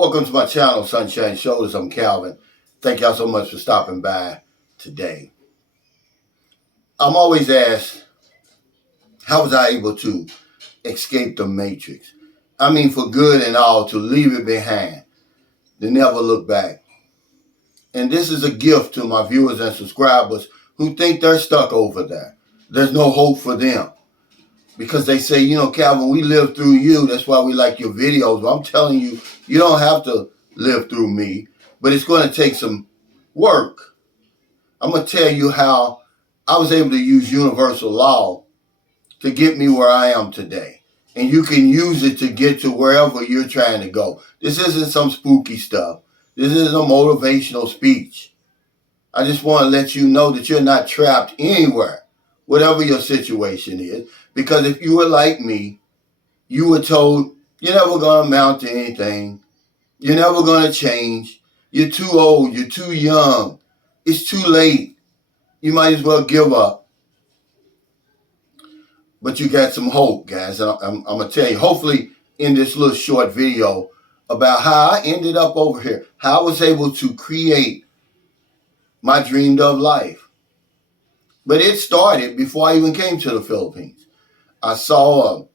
Welcome to my channel, Sunshine Shoulders. I'm Calvin. Thank y'all so much for stopping by today. I'm always asked, how was I able to escape the matrix? I mean, for good and all, to leave it behind, to never look back. And this is a gift to my viewers and subscribers who think they're stuck over there. There's no hope for them. Because they say, Calvin, we live through you. That's why we like your videos. But I'm telling you, you don't have to live through me. But it's going to take some work. I'm going to tell you how I was able to use universal law to get me where I am today. And you can use it to get to wherever you're trying to go. This isn't some spooky stuff. This isn't a motivational speech. I just want to let you know that you're not trapped anywhere, whatever your situation is. Because if you were like me, you were told you're never going to amount to anything. You're never going to change. You're too old. You're too young. It's too late. You might as well give up. But you got some hope, guys. And I'm going to tell you, hopefully in this little short video about how I ended up over here, how I was able to create my dreamed of life. But it started before I even came to the Philippines. I saw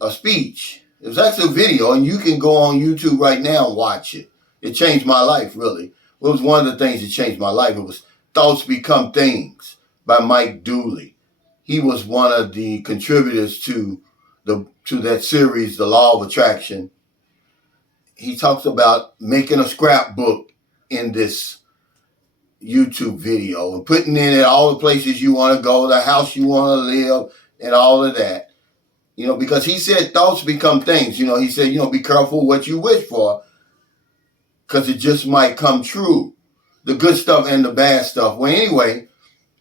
a speech. It was actually a video, and you can go on YouTube right now and watch it. It changed my life, really. It was one of the things that changed my life. It was Thoughts Become Things by Mike Dooley. He was one of the contributors to that series, The Law of Attraction. He talks about making a scrapbook in this YouTube video and putting in it all the places you want to go, the house you want to live, and all of that. Because he said thoughts become things. He said, be careful what you wish for because it just might come true. The good stuff and the bad stuff. Well, anyway,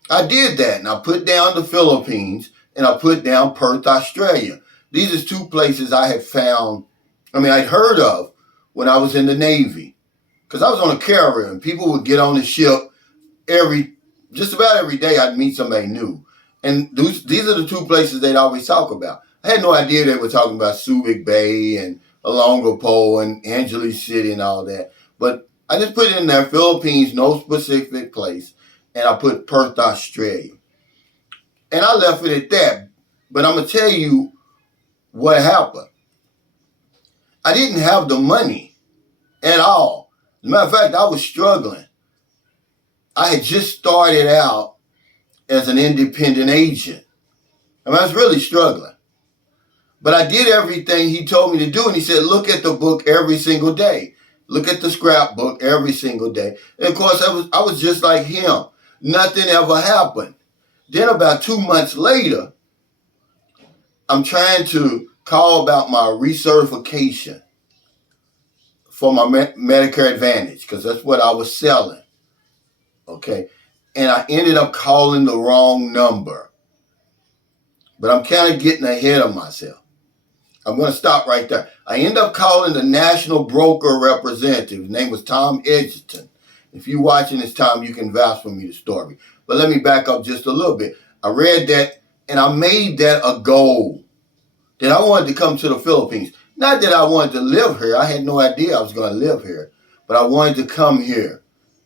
I did that, and I put down the Philippines and I put down Perth, Australia. These are two places I had found, I'd heard of when I was in the Navy. Because I was on a carrier and people would get on the ship just about every day I'd meet somebody new. And these are the two places they'd always talk about. I had no idea they were talking about Subic Bay and Olongapo and Angeles City and all that. But I just put in there Philippines, no specific place, and I put Perth, Australia. And I left it at that. But I'm going to tell you what happened. I didn't have the money at all. As a matter of fact, I was struggling. I had just started out as an independent agent. I was really struggling. But I did everything he told me to do. And he said, look at the book every single day. Look at the scrapbook every single day. And of course, I was just like him. Nothing ever happened. Then about 2 months later, I'm trying to call about my recertification for my Medicare Advantage, because that's what I was selling. Okay. And I ended up calling the wrong number. But I'm kind of getting ahead of myself. I'm going to stop right there. I ended up calling the national broker representative. His name was Tom Edgerton. If you're watching this, Tom, you can vouch for me the story. But let me back up just a little bit. I read that and I made that a goal that I wanted to come to the Philippines. Not that I wanted to live here. I had no idea I was going to live here. But I wanted to come here.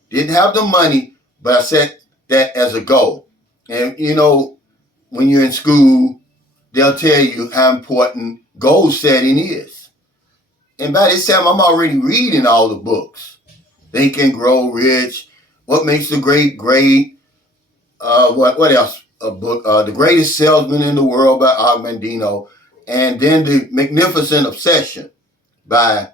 Didn't have the money, but I set that as a goal. And, when you're in school, they'll tell you how important goal setting is. And by this time, I'm already reading all the books. Think and Grow Rich, What Makes the Great Great, what else? A book, The Greatest Salesman in the World by Og Mandino, and then The Magnificent Obsession by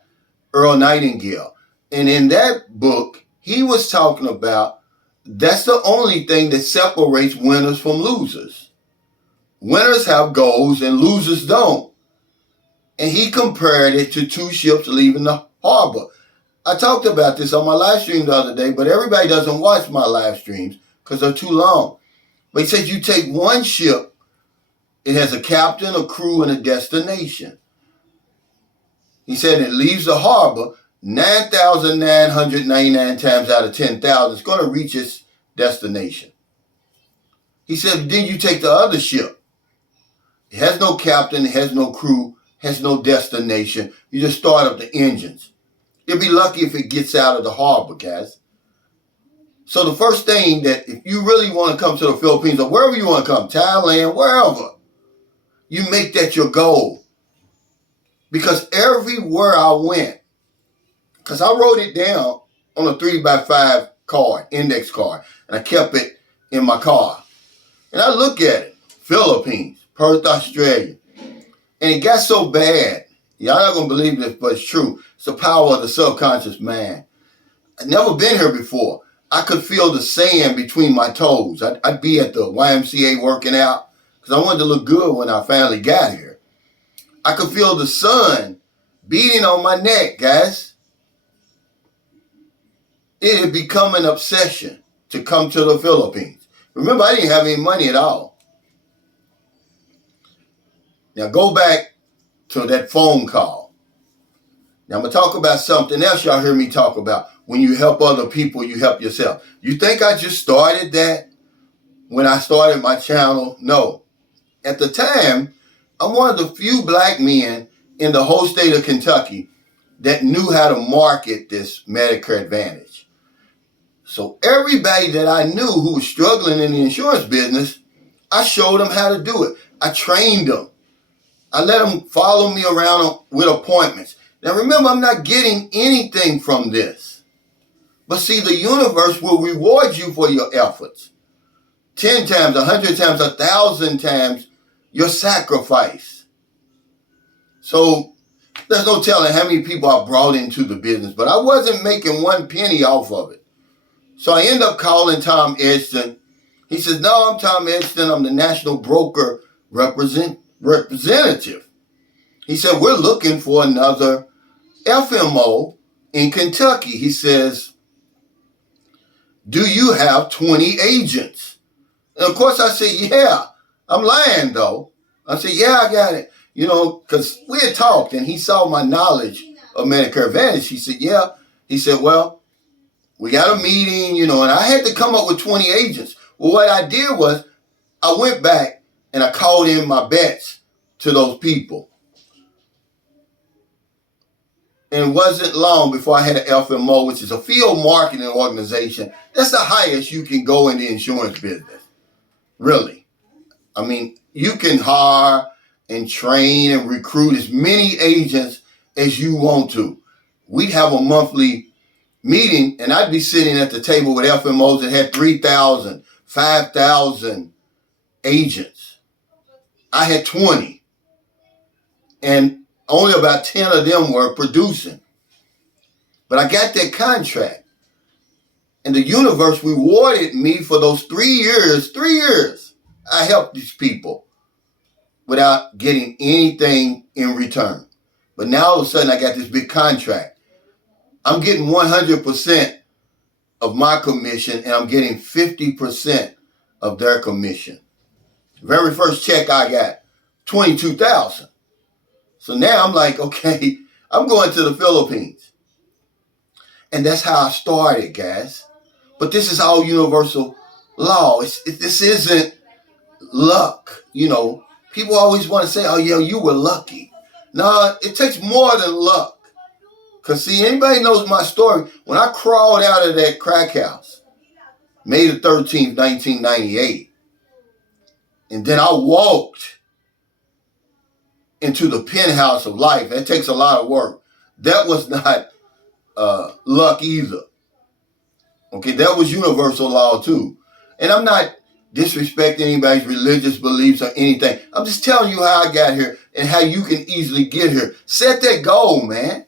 Earl Nightingale. And in that book, he was talking about that's the only thing that separates winners from losers. Winners have goals and losers don't. And he compared it to two ships leaving the harbor. I talked about this on my live stream the other day, but everybody doesn't watch my live streams because they're too long. But he said you take one ship, it has a captain, a crew, and a destination. He said it leaves the harbor 9,999 times out of 10,000. It's going to reach its destination. He said then you take the other ship. It has no captain, it has no crew, has no destination. You just start up the engines. You'll be lucky if it gets out of the harbor, guys. So the first thing that if you really want to come to the Philippines or wherever you want to come, Thailand, wherever, you make that your goal. Because everywhere I went, because I wrote it down on a 3x5 card, index card, and I kept it in my car. And I look at it, Philippines, Perth, Australia. And it got so bad. Y'all not going to believe this, but it's true. It's the power of the subconscious mind. I'd never been here before. I could feel the sand between my toes. I'd be at the YMCA working out because I wanted to look good when I finally got here. I could feel the sun beating on my neck, guys. It had become an obsession to come to the Philippines. Remember, I didn't have any money at all. Now go back to that phone call. Now I'm going to talk about something else y'all hear me talk about. When you help other people, you help yourself. You think I just started that when I started my channel? No. At the time, I'm one of the few black men in the whole state of Kentucky that knew how to market this Medicare Advantage. So everybody that I knew who was struggling in the insurance business, I showed them how to do it. I trained them. I let them follow me around with appointments. Now remember, I'm not getting anything from this. But see, the universe will reward you for your efforts. 10 times, 100 times, 1,000 times your sacrifice. So there's no telling how many people I brought into the business, but I wasn't making one penny off of it. So I end up calling Tom Edson. He says, no, I'm Tom Edson. I'm the national broker representative. He said, we're looking for another FMO in Kentucky. He says, do you have 20 agents? And of course I said, yeah. I'm lying though. I said, yeah, I got it. You know, because we had talked and he saw my knowledge of Medicare Advantage. He said, yeah. He said, well, we got a meeting, you know, and I had to come up with 20 agents. Well, what I did was I went back and I called in my bets to those people. And it wasn't long before I had an FMO, which is a field marketing organization. That's the highest you can go in the insurance business. Really. I mean, you can hire and train and recruit as many agents as you want to. We'd have a monthly meeting and I'd be sitting at the table with FMOs that had 3,000, 5,000 agents. I had 20. And only about 10 of them were producing. But I got that contract. And the universe rewarded me for those 3 years. 3 years. I helped these people without getting anything in return. But now all of a sudden I got this big contract. I'm getting 100% of my commission and I'm getting 50% of their commission. Very first check I got, $22,000. So now I'm like, okay, I'm going to the Philippines. And that's how I started, guys. But this is all universal law. This isn't luck. You know, people always want to say, oh, yeah, you were lucky. No, it takes more than luck. Because, see, anybody knows my story. When I crawled out of that crack house, May the 13th, 1998, and then I walked into the penthouse of life. That takes a lot of work. That was not luck either. Okay, that was universal law too. And I'm not disrespecting anybody's religious beliefs or anything. I'm just telling you how I got here and how you can easily get here. Set that goal, man.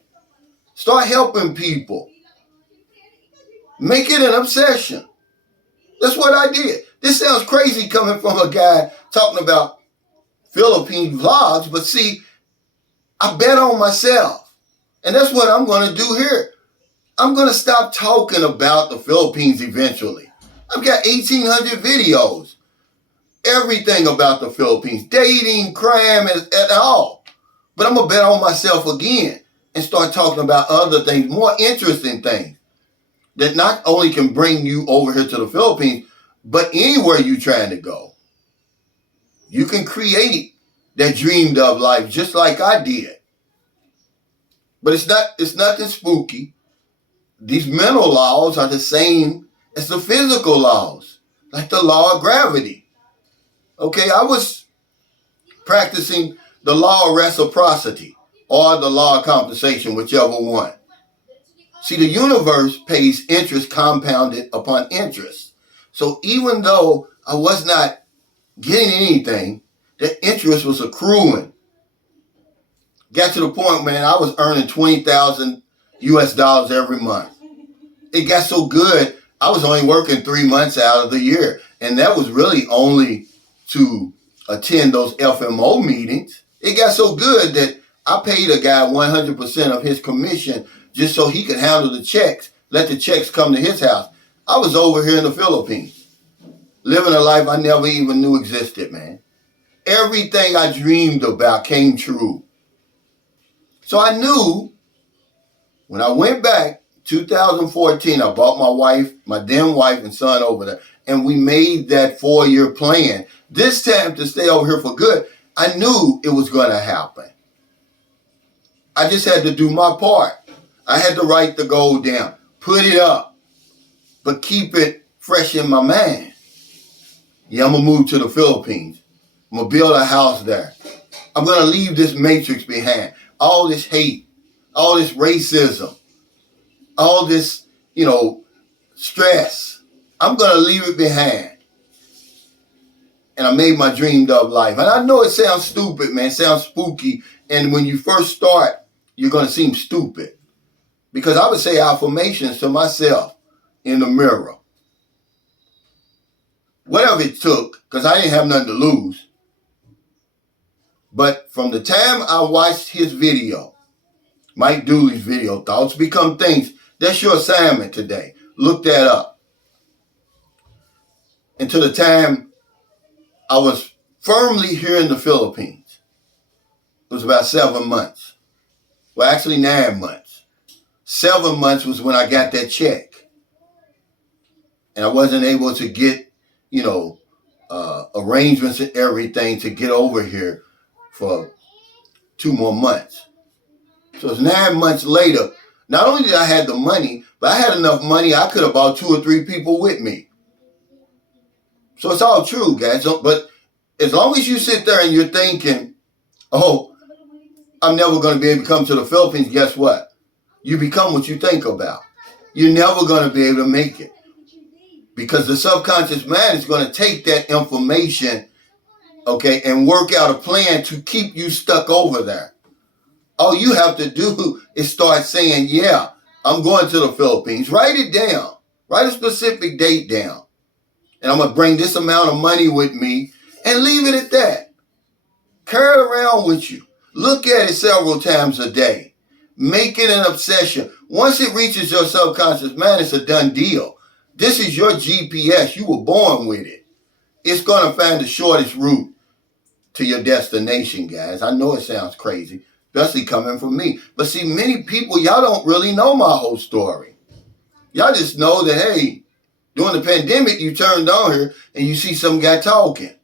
Start helping people. Make it an obsession. That's what I did. This sounds crazy coming from a guy talking about Philippine vlogs, but see, I bet on myself. And that's what I'm going to do here. I'm going to stop talking about the Philippines eventually. I've got 1,800 videos. Everything about the Philippines. Dating, crime, and all. But I'm going to bet on myself again and start talking about other things, more interesting things that not only can bring you over here to the Philippines, but anywhere you're trying to go. You can create that dreamed of life just like I did. But it's nothing spooky. these mental laws are the same as the physical laws, like the law of gravity. Okay, I was practicing the law of reciprocity or the law of compensation, whichever one. See, the universe pays interest compounded upon interest. So even though I was not getting anything, the interest was accruing. Got to the point, man, I was earning 20,000 US dollars every month. It got so good, I was only working 3 months out of the year. And that was really only to attend those FMO meetings. It got so good that I paid a guy 100% of his commission just so he could handle the checks, let the checks come to his house. I was over here in the Philippines, living a life I never even knew existed, man. Everything I dreamed about came true. So I knew when I went back, 2014, I brought my then wife and son over there, and we made that 4-year plan. This time to stay over here for good, I knew it was going to happen. I just had to do my part. I had to write the goal down, put it up, but keep it fresh in my mind. Yeah, I'm going to move to the Philippines. I'm going to build a house there. I'm going to leave this matrix behind. All this hate, all this racism, all this, stress. I'm going to leave it behind. And I made my dreamed of life. And I know it sounds stupid, man. It sounds spooky. And when you first start, you're going to seem stupid. Because I would say affirmations to myself in the mirror. Whatever it took, because I didn't have nothing to lose. But from the time I watched his video, Mike Dooley's video, Thoughts Become Things, that's your assignment today. Look that up. Until the time I was firmly here in the Philippines, it was about 7 months. Well, actually 9 months. 7 months was when I got that check. And I wasn't able to get, arrangements and everything to get over here for 2 more months. So it's 9 months later. Not only did I have the money, but I had enough money I could have brought 2 or 3 people with me. So it's all true, guys. But as long as you sit there and you're thinking, oh, I'm never going to be able to come to the Philippines, guess what? You become what you think about. You're never going to be able to make it. Because the subconscious mind is going to take that information, okay, and work out a plan to keep you stuck over there. All you have to do is start saying, yeah, I'm going to the Philippines. Write it down. Write a specific date down. And I'm going to bring this amount of money with me and leave it at that. Carry it around with you. Look at it several times a day. Make it an obsession. Once it reaches your subconscious mind, it's a done deal. This is your GPS. You were born with it. It's going to find the shortest route to your destination, guys. I know it sounds crazy, especially coming from me. But see, many people, y'all don't really know my whole story. Y'all just know that, hey, during the pandemic, you turned on here and you see some guy talking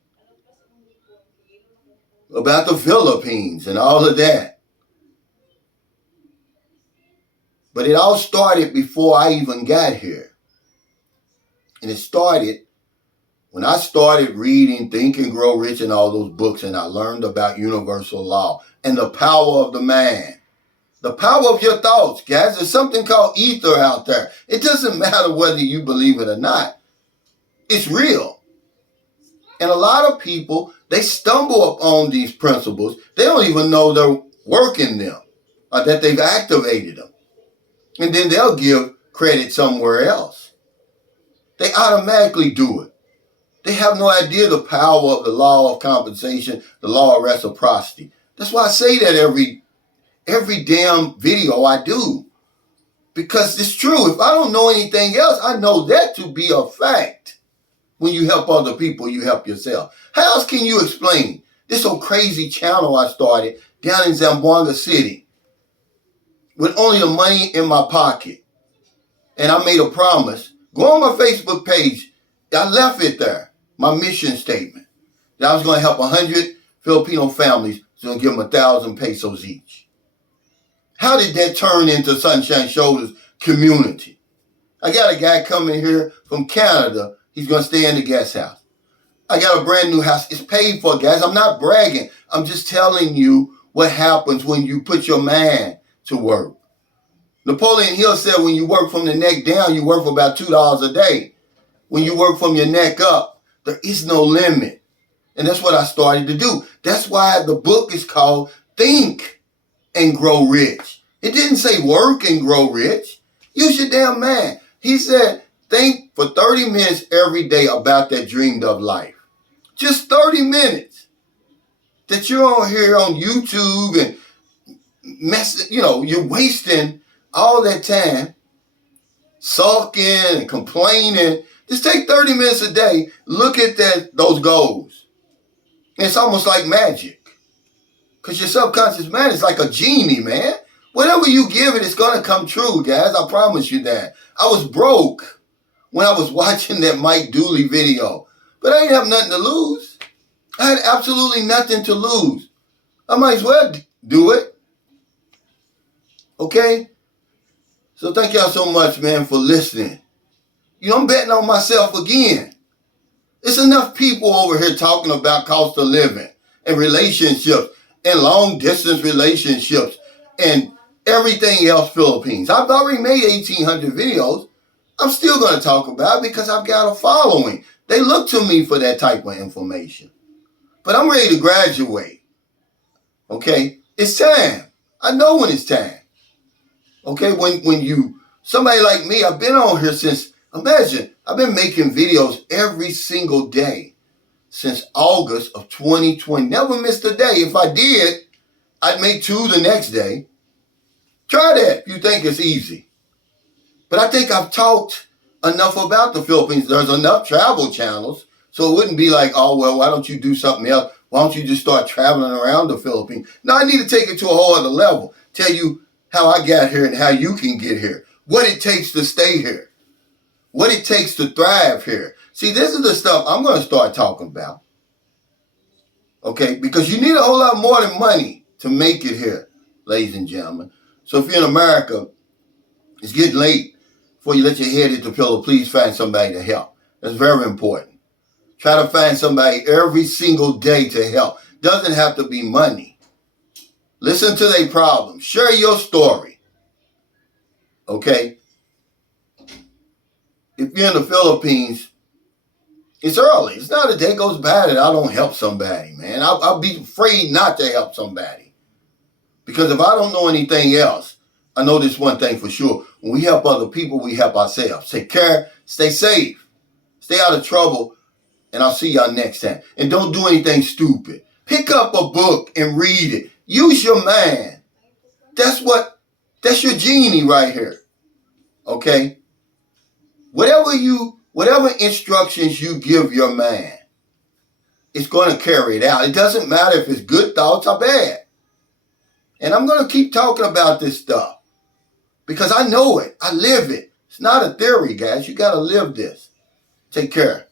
about the Philippines and all of that. But it all started before I even got here. And it started when I started reading Think and Grow Rich and all those books, and I learned about universal law and the power of the mind. The power of your thoughts, guys. There's something called ether out there. It doesn't matter whether you believe it or not. It's real. And a lot of people, they stumble upon these principles. They don't even know they're working them or that they've activated them. And then they'll give credit somewhere else. They automatically do it. They have no idea the power of the law of compensation, the law of reciprocity. That's why I say that every damn video I do. Because it's true. If I don't know anything else, I know that to be a fact. When you help other people, you help yourself. How else can you explain this old crazy channel I started down in Zamboanga City with only the money in my pocket? And I made a promise. Go on my Facebook page. I left it there. My mission statement. That I was going to help 100 Filipino families. So I'm going to give them 1,000 pesos each. How did that turn into Sunshine Shoulders community. I got a guy coming here from Canada. He's going to stay in the guest house. I got a brand new house. It's paid for, guys. I'm not bragging. I'm just telling you what happens when you put your mind to work. Napoleon Hill said when you work from the neck down, you work for about $2 a day. When you work from your neck up, there is no limit. And that's what I started to do. That's why the book is called Think and Grow Rich. It didn't say work and grow rich. Use your damn mind. He said, think for 30 minutes every day about that dreamed of life. Just 30 minutes that you're on here on YouTube and you're wasting all that time sulking and complaining. Just take 30 minutes a day. Look at those goals. And it's almost like magic. Because your subconscious mind is like a genie, man. Whatever you give it, it's going to come true, guys. I promise you that. I was broke when I was watching that Mike Dooley video. But I didn't have nothing to lose. I had absolutely nothing to lose. I might as well do it. Okay? So thank y'all so much, man, for listening. I'm betting on myself again. It's enough people over here talking about cost of living and relationships and long distance relationships and everything else Philippines. I've already made 1,800 videos. I'm still going to talk about it because I've got a following. They look to me for that type of information. But I'm ready to graduate. Okay? It's time. I know when it's time. Okay? When somebody like me, I've been on here since, imagine, I've been making videos every single day since August of 2020. Never missed a day. If I did, I'd make 2 the next day. Try that if you think it's easy. But I think I've talked enough about the Philippines. There's enough travel channels. So it wouldn't be like, oh, well, why don't you do something else? Why don't you just start traveling around the Philippines? No, I need to take it to a whole other level. Tell you how I got here and how you can get here. What it takes to stay here. What it takes to thrive here. See, this is the stuff I'm going to start talking about. Okay? Because you need a whole lot more than money to make it here, ladies and gentlemen. So if you're in America, it's getting late before you let your head hit the pillow. Please find somebody to help. That's very important. Try to find somebody every single day to help. Doesn't have to be money. Listen to their problems. Share your story. Okay? If you're in the Philippines, it's early. It's not a day goes by that I don't help somebody, man. I'll be afraid not to help somebody. Because if I don't know anything else, I know this one thing for sure. When we help other people, we help ourselves. Take care. Stay safe. Stay out of trouble. And I'll see y'all next time. And don't do anything stupid. Pick up a book and read it. Use your mind. That's your genie right here. Okay? Whatever instructions you give your mind, it's going to carry it out. It doesn't matter if it's good thoughts or bad. And I'm going to keep talking about this stuff. Because I know it. I live it. It's not a theory, guys. You got to live this. Take care.